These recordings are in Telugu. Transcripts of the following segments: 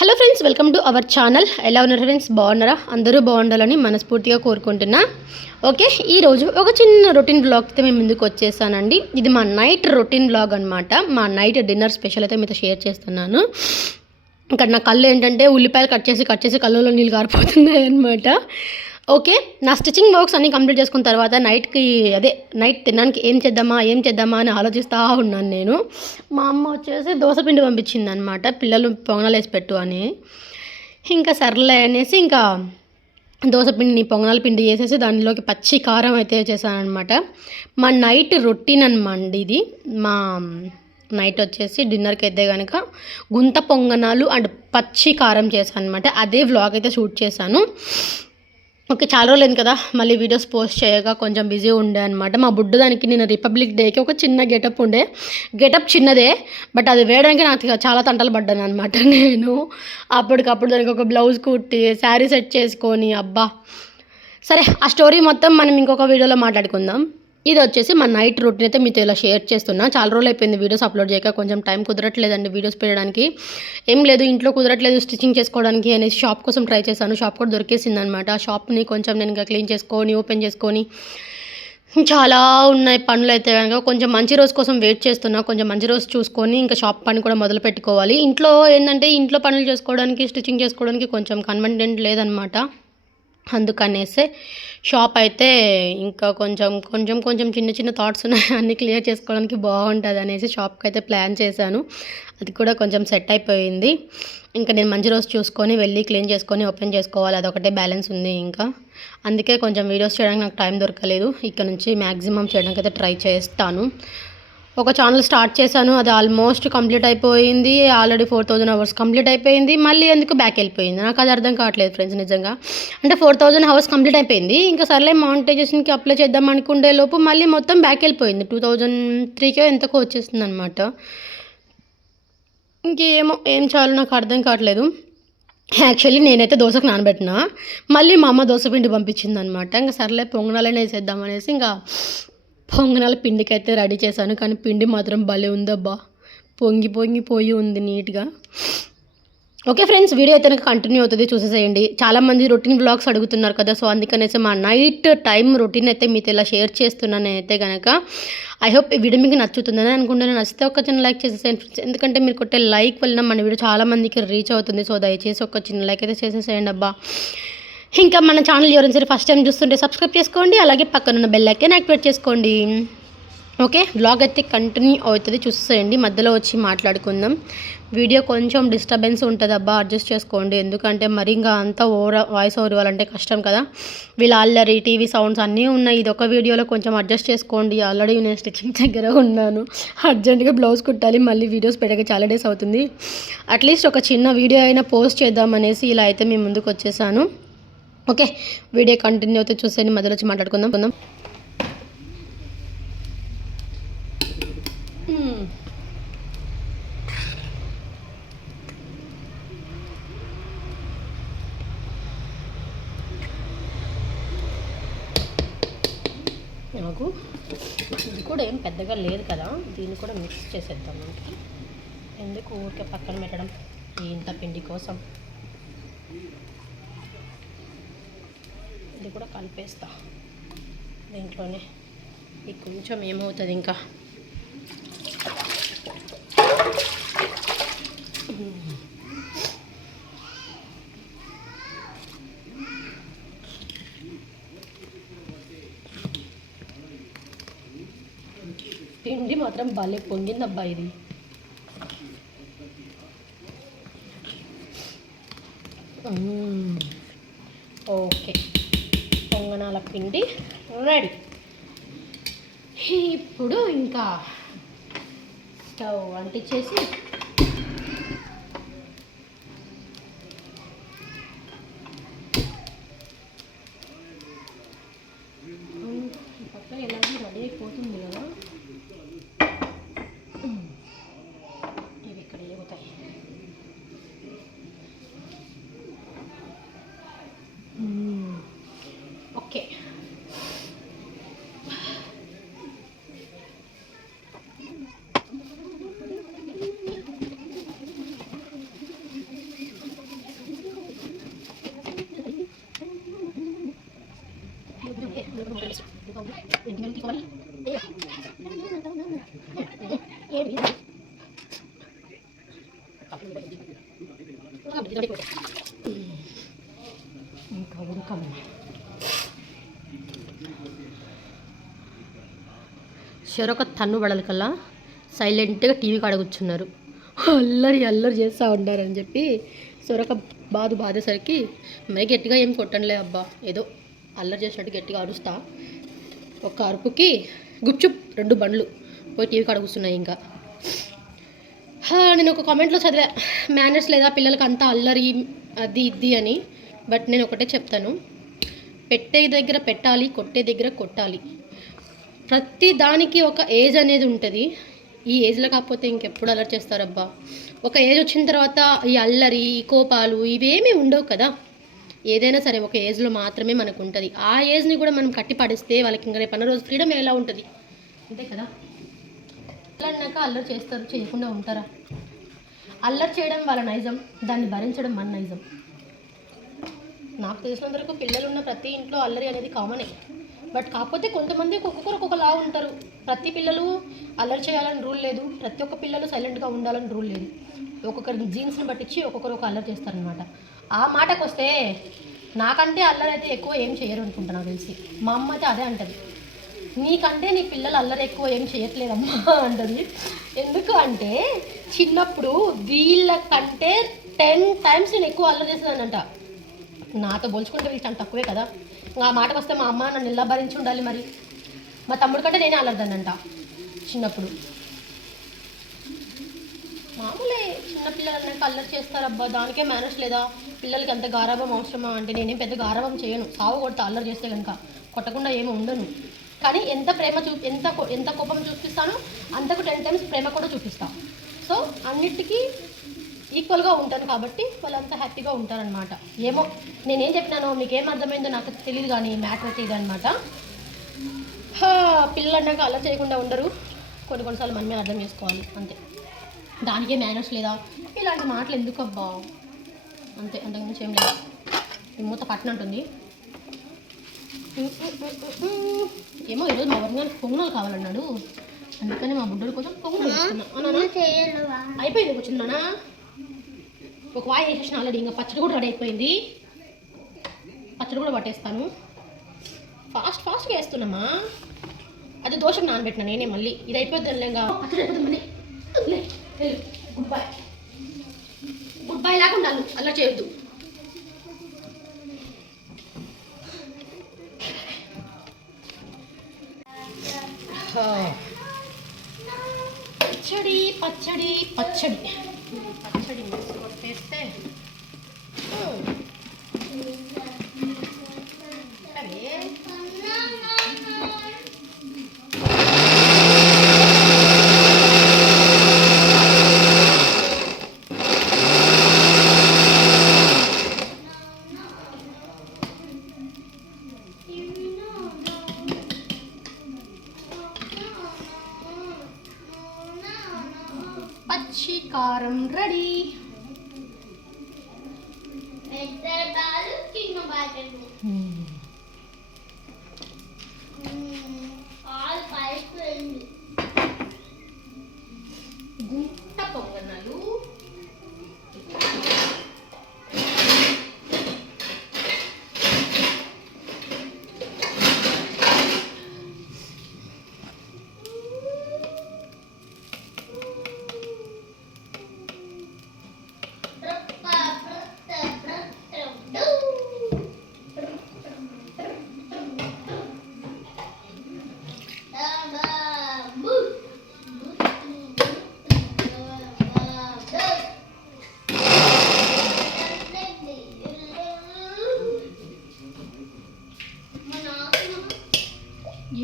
Hello friends, welcome to our channel. ఎలా ఉన్నారు ఫ్రెండ్స్? బాగున్నారా? అందరూ బాగుండాలని మనస్ఫూర్తిగా కోరుకుంటున్నా. ఓకే, ఈరోజు ఒక చిన్న రొటీన్ బ్లాగ్తో మేము ముందుకు వచ్చేసానండి. ఇది మా నైట్ రొటీన్ బ్లాగ్ అనమాట. మా నైట్ డిన్నర్ స్పెషల్ అయితే మీతో షేర్ చేస్తున్నాను. ఇక్కడ నా కళ్ళు ఏంటంటే ఉల్లిపాయలు కట్ చేసి కళ్ళలో నీళ్ళు కారిపోతున్నాయి అనమాట. ఓకే, నా స్టిచ్చింగ్ వర్క్స్ అన్నీ కంప్లీట్ చేసుకున్న తర్వాత నైట్ తినడానికి ఏం చేద్దామా అని ఆలోచిస్తూ ఉన్నాను నేను. మా అమ్మ వచ్చేసి దోసపిండి పంపించింది అనమాట, పిల్లలు పొంగనాలు వేసి పెట్టు అని. ఇంకా సర్లే అనేసి ఇంకా పొంగనాల పిండి వేసేసి దానిలోకి పచ్చి కారం అయితే చేశాను అనమాట. మా నైట్ రొటీన్ అనమాట ఇది. మా నైట్ వచ్చేసి డిన్నర్కి అయితే కనుక గుంత పొంగనాలు అండ్ పచ్చి కారం చేశాను అనమాట. అదే వ్లాగ్ అయితే షూట్ చేశాను. ఓకే, చాలా రోజులేదు కదా మళ్ళీ వీడియోస్ పోస్ట్ చేయగా కొంచెం బిజీ ఉండే అనమాట. మా బుడ్డదానికి నేను రిపబ్లిక్ డేకి ఒక చిన్న గెటప్ చిన్నదే, బట్ అది వేయడానికి నాకు చాలా తంటలు పడ్డాను అనమాట. నేను అప్పటికప్పుడు దానికి ఒక బ్లౌజ్ కుట్టి శారీ సెట్ చేసుకొని అబ్బా. సరే, ఆ స్టోరీ మొత్తం మనం ఇంకొక వీడియోలో మాట్లాడుకుందాం. ఇది వచ్చేసి మా నైట్ రొటీన్ అయితే మీతో ఇలా షేర్ చేస్తున్నా. చాలా రోజులు అయిపోయింది వీడియోస్ అప్లోడ్ చేయక, కొంచెం టైం కుదరట్లేదండి వీడియోస్ పెట్టడానికి. ఏం లేదు, ఇంట్లో కుదరట్లేదు స్టిచ్చింగ్ చేసుకోవడానికి అనేసి షాప్ కోసం ట్రై చేశాను. షాప్ కూడా దొరికేసింది అనమాట. ఆ షాప్ని కొంచెం నేను ఇంకా క్లీన్ చేసుకొని ఓపెన్ చేసుకొని చాలా ఉన్నాయి పనులు అయితే కనుక. కొంచెం మంచి రోజు కోసం వెయిట్ చేస్తున్నా. కొంచెం మంచి రోజు చూసుకొని ఇంకా షాప్ పని కూడా మొదలు పెట్టుకోవాలి. ఇంట్లో ఏంటంటే ఇంట్లో పనులు చేసుకోవడానికి స్టిచ్చింగ్ చేసుకోవడానికి కొంచెం కన్వీనియంట్ లేదనమాట. అందుకనేసే షాప్ అయితే ఇంకా కొంచెం చిన్న థాట్స్ ఉన్నాయి, అన్నీ క్లియర్ చేసుకోవడానికి బాగుంటుంది అనేసి షాప్కి అయితే ప్లాన్ చేశాను. అది కూడా కొంచెం సెట్ అయిపోయింది. ఇంకా నేను మంచి రోజు చూసుకొని వెళ్ళి క్లీన్ చేసుకొని ఓపెన్ చేసుకోవాలి, అదొకటే బ్యాలెన్స్ ఉంది. ఇంకా అందుకే కొంచెం వీడియోస్ చేయడానికి నాకు టైం దొరకలేదు. ఇక్కడ నుంచి మ్యాక్సిమం చేయడానికి అయితే ట్రై చేస్తాను. ఒక ఛానల్ స్టార్ట్ చేశాను, అది ఆల్మోస్ట్ కంప్లీట్ అయిపోయింది. ఆల్రెడీ 4000 అవర్స్ కంప్లీట్ అయిపోయింది. మళ్ళీ ఎందుకు బ్యాక్ వెళ్ళిపోయింది నాకు అది అర్థం కావట్లేదు ఫ్రెండ్స్. నిజంగా అంటే 4000 అవర్స్ కంప్లీట్ అయిపోయింది. ఇంకా సర్లే మానిటైజేషన్కి అప్లై చేద్దాం అనుకుంటే లోపు మళ్ళీ మొత్తం బ్యాక్ వెళ్ళిపోయింది. 2003 ఎంతకో వచ్చేస్తుంది అనమాట. ఇంకేమో ఏం చేయాలో నాకు అర్థం కావట్లేదు. యాక్చువల్లీ నేనైతే దోశకు నానబెట్టినా, మళ్ళీ మా అమ్మ దోశ పిండి పంపించింది అనమాట. ఇంకా సర్లే పొంగనాలనే వేసేద్దాం అనేసి ఇంకా పొంగనాల పిండికి అయితే రెడీ చేశాను. కానీ పిండి మాత్రం భలే ఉందబ్బా, పొంగిపోయి ఉంది నీట్గా. ఓకే ఫ్రెండ్స్, వీడియో అయితే కంటిన్యూ అవుతుంది, చూసేసేయండి. చాలామంది రొటీన్ బ్లాగ్స్ అడుగుతున్నారు కదా, సో అందుకనేసి మా నైట్ టైం రొటీన్ అయితే మీతో ఇలా షేర్ చేస్తున్నాను నేనైతే కనుక. ఐ హోప్ ఈ వీడియో మీకు నచ్చుతుందని అనుకుంటున్నాను. నచ్చితే ఒక చిన్న లైక్ చేసేసేయండి ఫ్రెండ్స్, ఎందుకంటే మీరు కొట్టే లైక్ వల్ల మన వీడియో చాలామందికి రీచ్ అవుతుంది. సో దయచేసి ఒక చిన్న లైక్ అయితే చేసేసేయండి అబ్బా. ఇంకా మన ఛానల్ ఎవరైనా సరే ఫస్ట్ టైం చూస్తుంటే సబ్స్క్రైబ్ చేసుకోండి, అలాగే పక్కనున్న బెల్ ఐకాన్ యాక్టివేట్ చేసుకోండి. ఓకే, వ్లాగ్ అయితే కంటిన్యూ అవుతుంది, చూసేయండి. మధ్యలో వచ్చి మాట్లాడుకుందాం. వీడియో కొంచెం డిస్టర్బెన్స్ ఉంటుంది అబ్బా, అడ్జస్ట్ చేసుకోండి. ఎందుకంటే మరి ఇంకా అంతా వాయిస్ ఓవర్ ఇవ్వాలంటే కష్టం కదా. వీళ్ళ అల్లరి టీవీ సౌండ్స్ అన్నీ ఉన్నాయి. ఇది ఒక వీడియోలో కొంచెం అడ్జస్ట్ చేసుకోండి. ఆల్రెడీ నేను స్టిచ్చింగ్ దగ్గర ఉన్నాను, అర్జెంటుగా బ్లౌజ్ కుట్టాలి, మళ్ళీ వీడియోస్ పెట్టక చాలా డేస్ అవుతుంది. అట్లీస్ట్ ఒక చిన్న వీడియో అయినా పోస్ట్ చేద్దాం అనేసి ఇలా అయితే మేము ముందుకు వచ్చేసాను. ఓకే, వీడియో కంటిన్యూ అయితే చూసేయండి, మధ్యలో వచ్చి మాట్లాడుకుందాం. నాకు ఇది కూడా ఏం పెద్దగా లేదు కదా, దీన్ని కూడా మిక్స్ చేసేద్దాం. మనకి ఎందుకు ఊరికే పక్కన పెట్టడం ఇంత పిండి కోసం. ఇది కూడా కలిపేస్తా దీంట్లోనే. ఇది కొంచెం ఏమవుతుంది ఇంకా పిండి మాత్రం భలే పొంగిందబ్బా ఇది. ఓకే, పొంగనాల పిండి రెడీ. ఇప్పుడు ఇంకా స్టవ్ అంటించేసి పక్కన ఎలాగో రెడీ అయిపోతుంది కదా. ఇవి ఇక్కడ ఎగుతాయి. ఓకే, చెరొక తన్ను పడాలి కల్లా సైలెంట్గా టీవీ కాడ కూర్చున్నారు. అల్లరి అల్లరి చేస్తూ ఉంటారని చెప్పి సొరక బాధేసరికి మరి గట్టిగా ఏం కొట్టనులే అబ్బా, ఏదో అల్లరి చేసినట్టు గట్టిగా అరుస్తా. ఒక అరుపుకి గుప్చుప్ 2 బండ్లు పోయి టీవీ కాడ కూర్చున్నాయి. ఇంకా నేను ఒక కామెంట్లో చదివా, మేనర్స్ లేదా పిల్లలకి అంతా అల్లరి అది ఇది అని. బట్ నేను ఒకటే చెప్తాను, పెట్టే దగ్గర పెట్టాలి, కొట్టే దగ్గర కొట్టాలి. ప్రతి దానికి ఒక ఏజ్ అనేది ఉంటుంది. ఈ ఏజ్లో కాకపోతే ఇంకెప్పుడు అల్లరి చేస్తారబ్బా. ఒక ఏజ్ వచ్చిన తర్వాత ఈ అల్లరి, ఈ కోపాలు ఇవేమీ ఉండవు కదా. ఏదైనా సరే ఒక ఏజ్లో మాత్రమే మనకు ఉంటుంది. ఆ ఏజ్ని కూడా మనం కట్టి పడిస్తే వాళ్ళకి ఇంకా రేపు అన్న రోజు ఫ్రీడమ్ ఎలా ఉంటుంది, అంతే కదా. అన్నాక అల్లరి చేస్తారు, చేయకుండా ఉంటారా? అల్లరి చేయడం వాళ్ళ నైజం, దాన్ని భరించడం మన నైజం. నాకు తెలిసినంత వరకు పిల్లలు ఉన్న ప్రతి ఇంట్లో అల్లరి అనేది కామనే. బట్ కాకపోతే కొంతమంది ఒక్కొక్కరు ఒక్కొక్కలా ఉంటారు. ప్రతి పిల్లలు అల్లరి చేయాలని రూల్ లేదు, ప్రతి ఒక్క పిల్లలు సైలెంట్గా ఉండాలని రూల్ లేదు. ఒక్కొక్కరి జీన్స్ని పట్టించి ఒక్కొక్కరు ఒక అల్లరి చేస్తారనమాట. ఆ మాటకు వస్తే నాకంటే అల్లరి అయితే ఎక్కువ ఏం చేయరు అనుకుంటా నాకు తెలిసి. మా అమ్మ అయితే అదే అంటది, నీకంటే నీ పిల్లలు అల్లరి ఎక్కువ ఏం చేయట్లేదమ్మా అంటది. ఎందుకు అంటే చిన్నప్పుడు వీళ్ళకంటే 10 times నేను ఎక్కువ అల్లరి చేసేదానంట. నాతో పోల్చుకుంటే వీళ్ళు చాలా తక్కువే కదా. ఆ మాటకు వస్తే మా అమ్మ నన్ను ఇలా భరించి ఉండాలి. మరి మా తమ్ముడు కంటే నేనే అల్లరిదానంట చిన్నప్పుడు. మామూలే, చిన్నపిల్లలు అన్నాక అల్లరి చేస్తారబ్బా, దానికే మేనేజ్ లేదా? పిల్లలకి అంత గారాభం అవసరమా అంటే నేనేం పెద్ద గారాభం చేయను. సాగు కొడతా అల్లరి చేస్తే కనుక, కొట్టకుండా ఏమీ ఉండను. కానీ ఎంత ప్రేమ ఎంత కోపం చూపిస్తానో అంతకు 10 times ప్రేమ కూడా చూపిస్తాను. సో అన్నిటికీ ఈక్వల్గా ఉంటాను కాబట్టి వాళ్ళంతా హ్యాపీగా ఉంటారనమాట. ఏమో నేనేం చెప్పినానో మీకేం అర్థమైందో నాకు తెలియదు, కానీ మ్యాటర్ అయితే ఇదనమాట. పిల్లలు అన్నాక అల్లరి చేయకుండా ఉండరు. కొన్నిసార్లు మనమే అర్థం చేసుకోవాలి, అంతే. దానికే మేనేజ్ లేదా ఇలాంటి మాటలు ఎందుకు అబ్బా, అంతే. అంతకుమించి ఏం లేదు. ఈ మూత పట్టినట్టుంది. ఏమో ఈరోజు మా వర్గానికి పొంగనాలు కావాలన్నాడు, అందుకని మా బుడ్డోడి కోసం పొంగనాలు వేసుకున్నా. అయిపోయింది కూర్చున్నానా, ఒక వాయి వేసేసిన ఆల్రెడీ. ఇంకా పచ్చడి కూడా రెడీ అయిపోయింది, పచ్చడి కూడా పట్టేస్తాను. ఫాస్ట్గా వేస్తున్నామా. అది దోశకు నానబెట్టినా నేనే, మళ్ళీ ఇది అయిపోద్ది. ఇంకా పచ్చడి అయిపోతుంది. గుడ్ బై లాగా ఉండాలి, అలా చేయొద్దు. పచ్చడి పచ్చడి పచ్చడి పచ్చడి మిక్స్ కొట్టేస్తే పచ్చి కారం రెడీ. గుంట పొంగనాలు,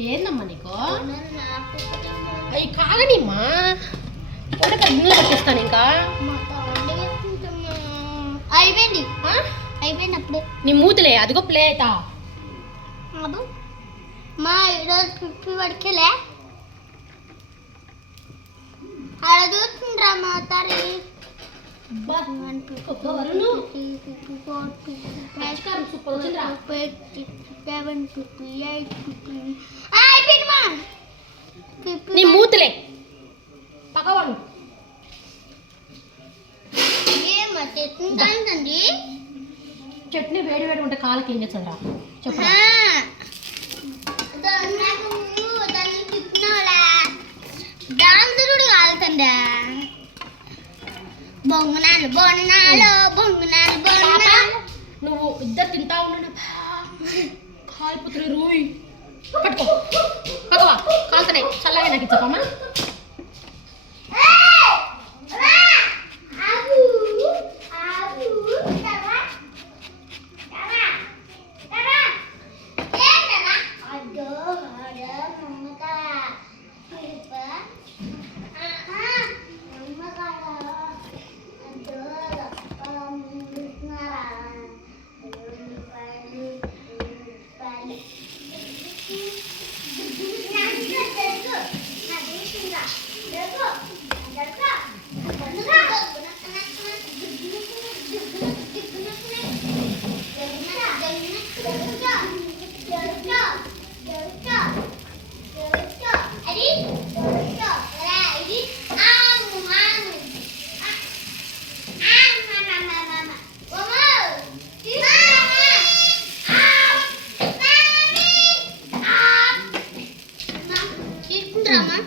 ఏందమ్మా నీకు? అవి కాగనిమ్మా, కూడా గిన్నెలు పెట్టేస్తాను. ఇంకా అయిపోయింది అప్పుడే. నీ మూతులే, అదిగో ప్లే అవుతా. మా ఈరోజు 50 వరకేలే అలా చూస్తుండ్రా మా తారీ. చట్నీ తాగిందండి. చట్నీ వేడి వేడి ఉంటే కాళ్ళకి ఏం చేస్తుందిరా చెప్పు. దాన్ని తిప్పినోడా దాంతుడు కాలుతుందా. బొంగునాలు బొంగునాలు బొంగునాలు బొంగునాలు. నువ్వు ఇద్దరు తింటా ఉండండి కాలిపోతుంది రూయి పట్టుకో పట్టుకోవా కాలుతున్నాయి చల్లగా నాకు ఇచ్చమ్మా.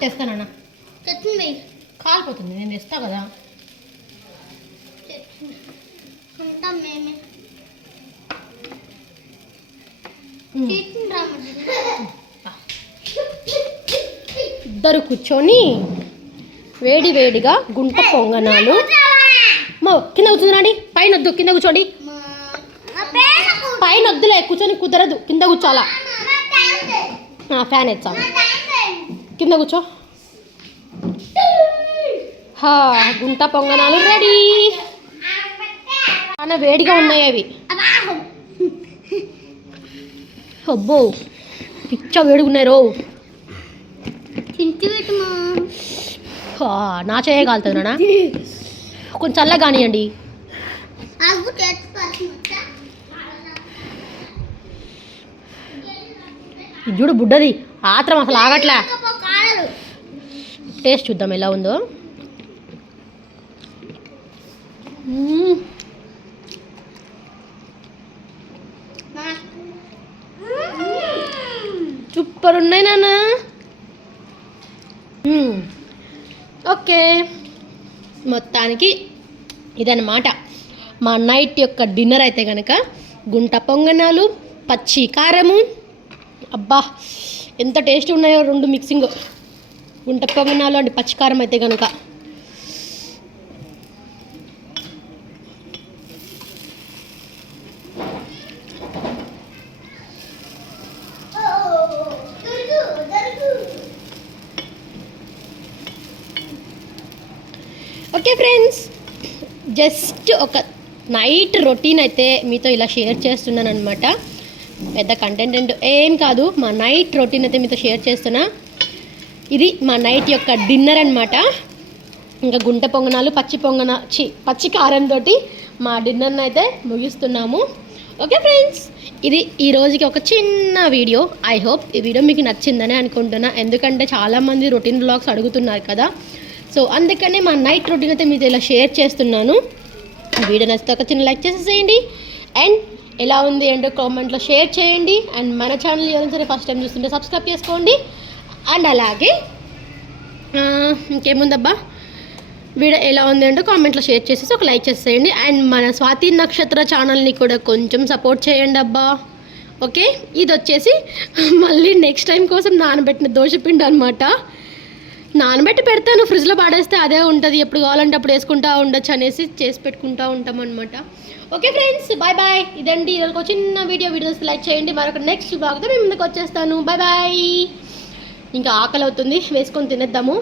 తెస్తానన్నా కాలిపోతుంది నేను తెస్తా కదా. మేమే ఇద్దరు కూర్చొని వేడి వేడిగా గుంట పొంగనాలు కింద కూర్చుందండి. పైన వద్దు కింద కూర్చోండి. పైన వద్దులే కూర్చొని కుదరదు కింద కూర్చోాలా. ఫ్యాన్ ఎచ్చా కింద కూర్చో. గుంట పొంగనాలు రెడీ. చాలా వేడిగా ఉన్నాయి అవి. అబ్బో పిచ్చ వేడిగా ఉన్నాయి రో. నా చేయగలుగుతున్నానా కొంచెం చల్లగా కానివ్వండి. ఇది చూడు బుడ్డది ఆత్రం అసలు ఆగట్లే. టేస్ట్ చూద్దాం ఎలా ఉందో. సూపర్ ఉన్నాయి నాన్న. ఓకే మొత్తానికి ఇదన్నమాట మా నైట్ యొక్క డిన్నర్ అయితే కనుక గుంట పొంగనాలు పచ్చి కారము. అబ్బా ఎంత టేస్ట్ ఉన్నాయో రెండు మిక్సింగ్. గుంట పొంగనాలు అంటే పచ్చికారం అయితే కనుక. ఓకే ఫ్రెండ్స్ జస్ట్ ఒక నైట్ రొటీన్ అయితే మీతో ఇలా షేర్ చేస్తున్నాను అనమాట. పెద్ద కంటెంట్ ఏం కాదు, మా నైట్ రొటీన్ అయితే మీతో షేర్ చేస్తున్నా. ఇది మా నైట్ యొక్క డిన్నర్ అనమాట. ఇంకా గుంట పొంగనాలు పచ్చి కారంతో మా డిన్నర్ని అయితే ముగిస్తున్నాము. ఓకే ఫ్రెండ్స్ ఇది ఈ రోజుకి ఒక చిన్న వీడియో. ఐ హోప్ ఈ వీడియో మీకు నచ్చిందని అనుకుంటున్నా. ఎందుకంటే చాలామంది రొటీన్ బ్లాగ్స్ అడుగుతున్నారు కదా. సో అందుకనే మా నైట్ రొటీన్ అయితే మీతో ఇలా షేర్ చేస్తున్నాను. వీడియో నచ్చితే ఒక చిన్న లైక్ చేసేసేయండి. అండ్ ఎలా ఉంది ఏంటో కామెంట్లో షేర్ చేయండి. అండ్ మన ఛానల్ ఏదైనా సరే ఫస్ట్ టైం చూస్తుంటే సబ్స్క్రైబ్ చేసుకోండి. అండ్ అలాగే ఇంకేముందబ్బా వీడియో ఎలా ఉంది ఏంటో కామెంట్లో షేర్ చేసేసి ఒక లైక్ చేసేయండి. అండ్ మన స్వాతి నక్షత్ర ఛానల్ని కూడా కొంచెం సపోర్ట్ చేయండి అబ్బా. ఓకే ఇది వచ్చేసి మళ్ళీ నెక్స్ట్ టైం కోసం నానబెట్టిన దోశపిండి అనమాట. నానబెట్టి పెడతాను, ఫ్రిడ్జ్లో పాడేస్తే అదే ఉంటుంది. ఎప్పుడు కావాలంటే అప్పుడు వేసుకుంటూ ఉండొచ్చు అనేసి చేసి పెట్టుకుంటూ ఉంటాం అనమాట. Okay friends bye bye. ఇదండి ఈరోజు ఒక చిన్న వీడియోస్ లైక్ చేయండి. మరొక నెక్స్ట్ బ్లాగ్తో మేము ముందుకు వచ్చేస్తాను. Bye bye. ఇంకా ఆకలి అవుతుంది, వేసుకొని తినేద్దాము.